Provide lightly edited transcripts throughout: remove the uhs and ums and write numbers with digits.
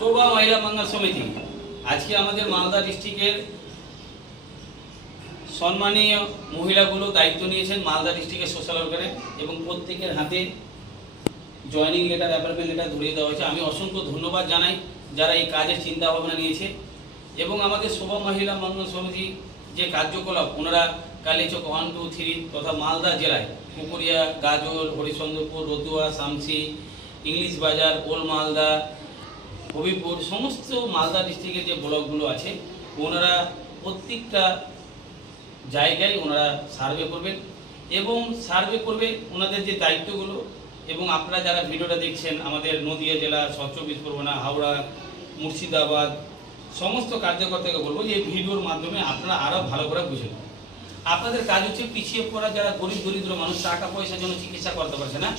শোভা মহিলা মঙ্গল সমিতি আজকে আমাদের মালদা ডিস্ট্রিক্টের সম্মানীয় মহিলাগুলো দায়িত্ব নিয়েছেন মালদা ডিস্ট্রিক্টের সোশ্যাল ওয়ার্কারে এবং প্রত্যেকের হাতে জয়েনিং লেটার অ্যাপয়েন্টমেন্ট লেটার ধরিয়ে দেওয়া হয়েছে। আমি অসংখ্য ধন্যবাদ জানাই যারা এই কাজের চিন্তা ভাবনা নিয়েছে এবং আমাদের শোভা মহিলা মঙ্গল সমিতি যে কার্যকলাপ ওনারা কালীচক 1, 2, 3 তথা মালদা জেলায় পুকুরিয়া, গাজল, হরিচন্দ্রপুর, রতুয়া, শামসি, ইংলিশ বাজার, ওল মালদা, হবিপুর সমস্ত মালদা ডিস্ট্রিক্টের যে ব্লকগুলো আছে ওনারা প্রত্যেকটা জায়গায় ওনারা সার্ভে করবেন এবং সার্ভে করবে ওনাদের যে দায়িত্বগুলো। এবং আপনারা যারা ভিডিওটা দেখছেন আমাদের নদিয়া জেলা, 24 পরগনা, হাওড়া, মুর্শিদাবাদ সমস্ত কার্যকর্তাকে বলবো যে এই ভিডিওর মাধ্যমে আপনারা আরও ভালো করে বুঝেন। আপনাদের কাজ হচ্ছে পিছিয়ে পড়া যারা গরিব দরিদ্র মানুষ টাকা পয়সার জন্য চিকিৎসা করতে পারছে না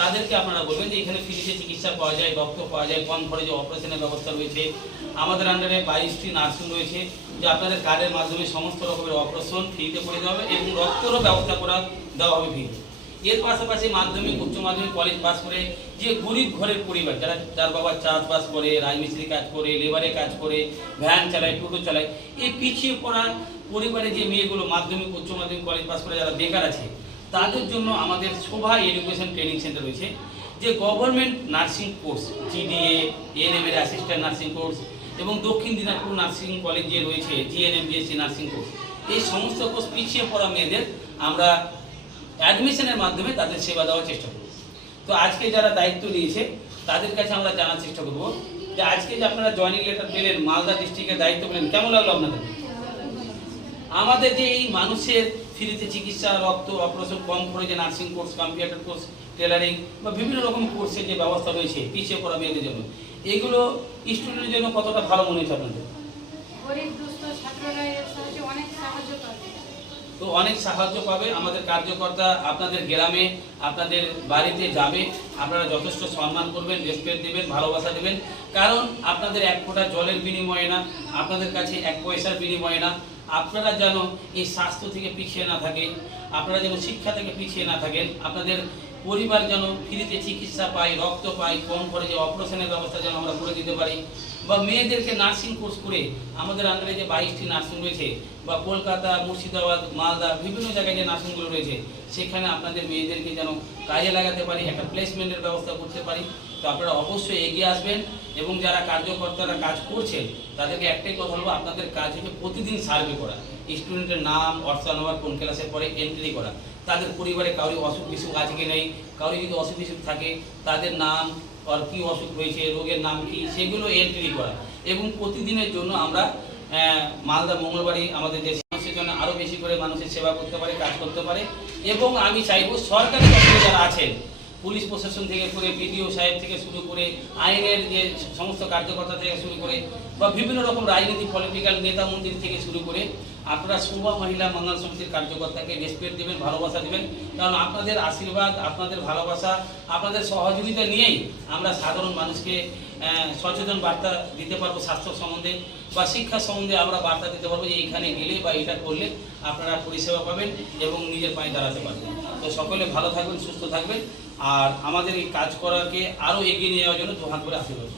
তাদেরকে আপনারা বলবেন যে এখানে ফ্রিতে চিকিৎসা পাওয়া যায়, রক্ত পাওয়া যায়, কম খরচে অপারেশনের ব্যবস্থা রয়েছে। আমাদের আন্ডারে 22টি নার্সিং রয়েছে যে আপনাদের কার্ডের মাধ্যমে সমস্ত রকমের অপারেশন ফ্রিতে করে দেওয়া হবে এবং রক্তেরও ব্যবস্থা করা দেওয়া হবে ফ্রিতে। এর পাশাপাশি মাধ্যমিক, উচ্চ মাধ্যমিক, কলেজ পাস করে যে গরিব ঘরের পরিবার যার বাবা চাষবাস করে, রাজমিস্ত্রি কাজ করে, লেবারে কাজ করে, ভ্যান চালায়, টোটো চালায়, এই পিছিয়ে পড়া পরিবারে যে মেয়েগুলো মাধ্যমিক, উচ্চ মাধ্যমিক, কলেজ পাস করে যারা বেকার আছে তাদের জন্য আমাদের শোভা এডুকেশন ট্রেনিং সেন্টার রয়েছে যে government nursing course, GDA, ANM এর অ্যাসিস্ট্যান্ট নার্সিং কোর্স এবং দক্ষিণ দিনাজপুর নার্সিং কলেজ যে রয়েছে জিএনএম, বিএসসি নার্সিং কোর্স, এই সমস্ত কোর্স পিছিয়ে পড়া মেয়েদের আমরা অ্যাডমিশনের মাধ্যমে তাদের সেবা দেওয়ার চেষ্টা করব। তো আজকে যারা দায়িত্ব নিয়েছে তাদের কাছে আমরা জানার চেষ্টা করব যে আজকে যে আপনারা জয়েনিং লেটার পেলেন, মালদা ডিস্ট্রিক্টের দায়িত্ব পেলেন, কেমন লাগলো আপনাদের? আমাদের যে এই মানুষের ফ্রিতে চিকিৎসা, রক্ত, অপারেশন, কম খরচে nursing course, computer course, tailoring বা বিভিন্ন রকম কোর্সের যে ব্যবস্থা রয়েছে পিছিয়ে পড়া মেয়েদের জন্য, এগুলো স্টুডেন্টের জন্য কতটা ভালো মনে হচ্ছে আপনাদের? তো অনেক সাহায্য পাবে। আমাদের কার্যকর্তা আপনাদের গ্রামে, আপনাদের বাড়িতে যাবে, আপনারা যথেষ্ট সম্মান করবেন, রেসপেক্ট দেবেন, ভালোবাসা দেবেন। কারণ আপনাদের এক ফোঁটা জলের বিনিময়ে না, আপনাদের কাছে 1 পয়সার বিনিময়ে না, আপনারা যেন এই স্বাস্থ্য থেকে পিছিয়ে না থাকে, আপনারা যেন শিক্ষা থেকে পিছিয়ে না থাকেন, আপনাদের পরিবার যেন ফ্রিতে চিকিৎসা পায়, রক্ত পায়, কম খরচে অপারেশনের ব্যবস্থা যেন আমরা করে দিতে পারি, বা মেয়েদেরকে নার্সিং কোর্স করে আমাদের আন্ডারে যে 22টি নার্সিং রয়েছে বা কলকাতা, মুর্শিদাবাদ, মালদা বিভিন্ন জায়গায় যে নার্সিংগুলো রয়েছে সেখানে আপনাদের মেয়েদেরকে যেন কাজে লাগাতে পারি, একটা প্লেসমেন্টের ব্যবস্থা করতে পারি। তো আপনারা অবশ্যই এগিয়ে আসবেন এবং যারা কার্যকর্তারা কাজ করছেন তাদেরকে একটাই কথা বলবো, আপনাদের কাজ হচ্ছে প্রতিদিন সার্ভে করা, স্টুডেন্টের নাম, হোয়াটসঅ্যাপ নাম্বার, কোন ক্লাসে পড়ে এন্ট্রি করা, তাদের পরিবারে কারোর অসুখ বিসুখ আছে কি নেই, কারোর যদি অসুখ বিসুখ থাকে তাদের নাম আর কী অসুখ হয়েছে, রোগের নাম কি, সেগুলো এন্ট্রি করা। এবং প্রতিদিনের জন্য আমরা মালদা মঙ্গলবারই আমাদের দেশে মানুষের জন্য আরও বেশি করে মানুষের সেবা করতে পারে, কাজ করতে পারে। এবং আমি চাইব সরকারি দপ্তরে যারা আছেন, পুলিশ প্রশাসন থেকে করে, বিডিও সাহেব থেকে শুরু করে, আইনের যে সমস্ত কার্যকর্তা থেকে শুরু করে বা বিভিন্ন রকম রাজনীতি পলিটিক্যাল নেতা মন্ত্রী থেকে শুরু করে, আপনারা শোভা মহিলা মঙ্গল সমিতির কার্যকর্তাকে রেসপেক্ট দেবেন, ভালোবাসা দেবেন। কারণ আপনাদের আশীর্বাদ, আপনাদের ভালোবাসা, আপনাদের সহযোগিতা নিয়েই আমরা সাধারণ মানুষকে সচেতন বার্তা দিতে পারবো, স্বাস্থ্য সম্বন্ধে বা শিক্ষা সম্বন্ধে আমরা বার্তা দিতে পারবো যে এইখানে গেলে বা এটা করলে আপনারা পরিষেবা পাবেন এবং নিজের পায়ে দাঁড়াতে পারবেন। তো সকলে ভালো থাকবেন, সুস্থ থাকবেন আর আমাদের এই কাজ করাকে আরও এগিয়ে নিয়ে যাওয়ার জন্য 2 হাত করে আশীর্বাদ।